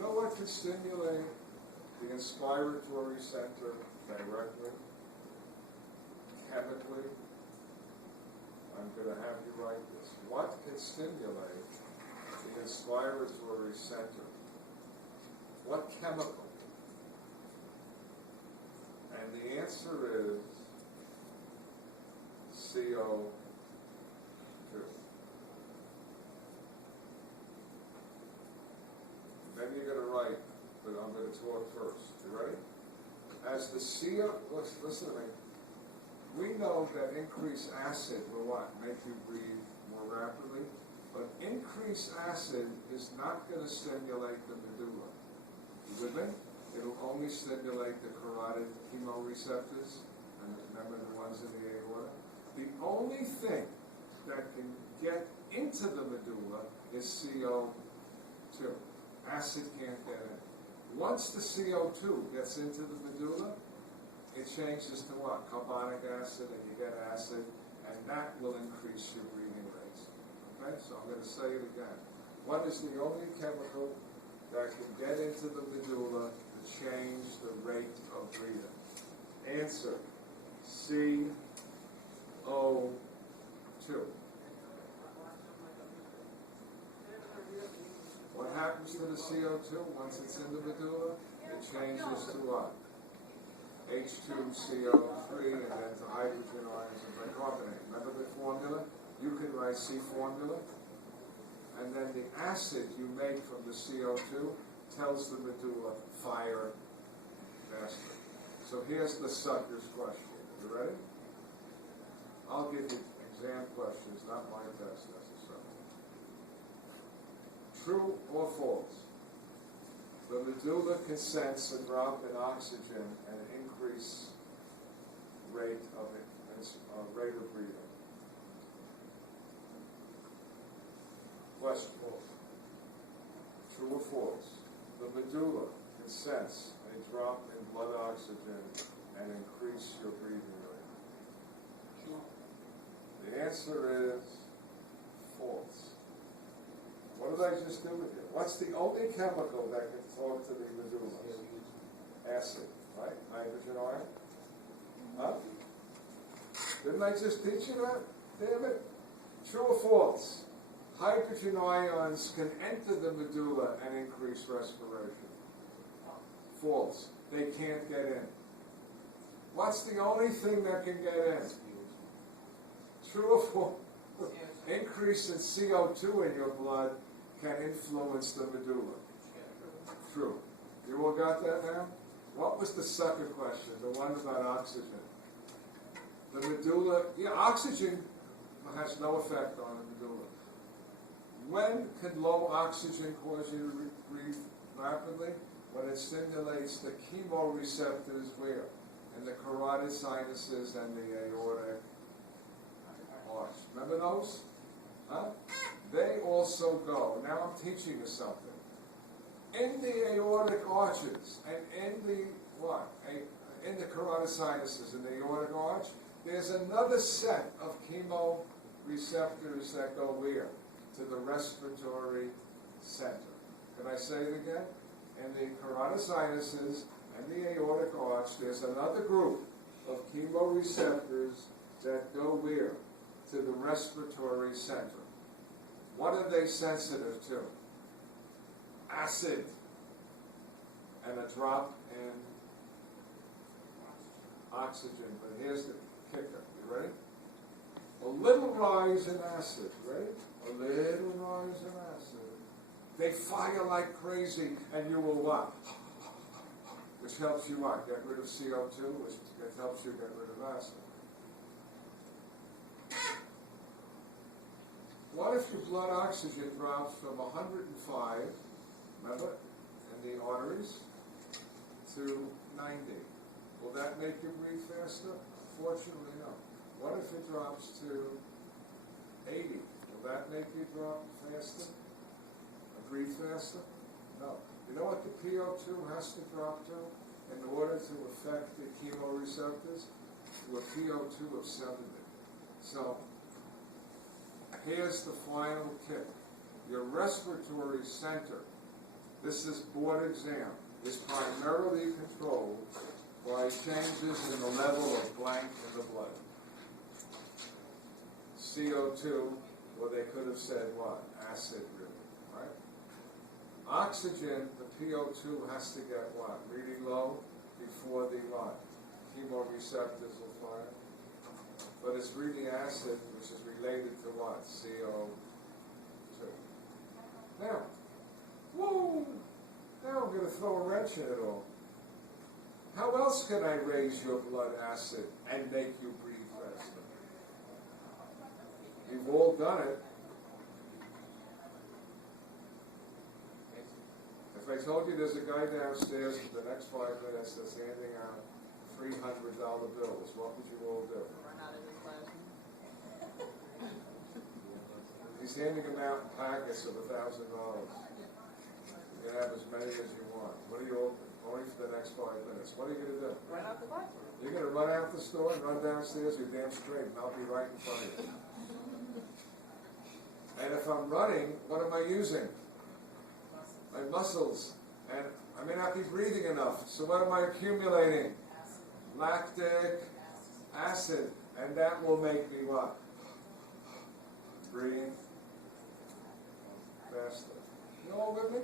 know what can stimulate the inspiratory center directly, chemically? I'm going to have you write this. What can stimulate the inspiratory center? What chemical? And the answer is CO2. Then you're going to write, but I'm going to talk first. You ready? As the CO, listen to me. We know that increased acid will what? Make you breathe more rapidly. But increased acid is not going to stimulate the medulla. You with me? It'll only stimulate the carotid chemoreceptors, and remember the ones in the aorta. The only thing that can get into the medulla is CO2. Acid can't get in. Once the CO2 gets into the medulla, it changes to what? Carbonic acid, and you get acid, and that will increase your breathing rates. Okay, so I'm going to say it again. What is the only chemical that can get into the medulla to change the rate of breathing? Answer, CO2. What happens to the CO2 once it's in the medulla? It changes to what? H2CO3, and then to hydrogen ions and bicarbonate. Remember the formula? You can write C formula. And then the acid you make from the CO2 tells the medulla, fire faster. So here's the sucker's question. You ready? I'll give you exam questions, not my test necessarily. True or false? The medulla can sense a drop in oxygen and increase rate of breathing. Question. True or false? The medulla can sense a drop in blood oxygen and increase your breathing rate. True. The answer is false. What did I just do with you? What's the only chemical that can talk to the medulla? Acid, right? Hydrogen ion? Huh? Didn't I just teach you that? Damn it. True or false? Hydrogen ions can enter the medulla and increase respiration. False. They can't get in. What's the only thing that can get in? True or false? Increase in CO2 in your blood can influence the medulla. True. You all got that now? What was the sucker question? The one about oxygen. The medulla, oxygen has no effect on the medulla. When can low oxygen cause you to breathe rapidly? When it stimulates the chemoreceptors where? In the carotid sinuses and the aortic arch. Remember those? Huh? They also go. Now I'm teaching you something. In the aortic arches and in the what? In the carotid sinuses and the aortic arch, there's another set of chemoreceptors that go where? To the respiratory center. Can I say it again? In the carotid sinuses and the aortic arch, there's another group of chemoreceptors that go where? To the respiratory center. What are they sensitive to? Acid and a drop in oxygen. But here's the kicker. You ready? A little rise in acid. Ready? A little rise in acid. They fire like crazy, and you will what? Which helps you what? Get rid of CO2, which helps you get rid of acid. What if your blood oxygen drops from 105, remember, in the arteries, to 90? Will that make you breathe faster? Fortunately, no. What if it drops to 80? Will that make you drop faster? Breathe faster? No. You know what the PO2 has to drop to in order to affect the chemoreceptors? To a PO2 of 70. So, here's the final kick. Your respiratory center this is board exam, is primarily controlled by changes in the level of blank in the blood. CO2, or they could have said what? Acid, really, right? Oxygen, the PO2 has to get what? Really low before the what? Chemoreceptors will fire. But it's really acid, which is related to what? CO2. Now, whoa! Now I'm going to throw a wrench in it all. How else can I raise your blood acid and make you breathe faster? You've all done it. If I told you there's a guy downstairs for the next 5 minutes that's handing out $300 bills, what would you all do? Run out of his classroom. He's handing them out in packets of $1,000. You can have as many as you want. What are you all, only for the next 5 minutes? What are you going to do? Run out the classroom. You're going to run out the store and run downstairs, you're damn straight, and I'll be right in front of you. And if I'm running, what am I using? My muscles. And I may not be breathing enough, so what am I accumulating? Lactic acid. And that will make me what? Breathe faster. You all with me?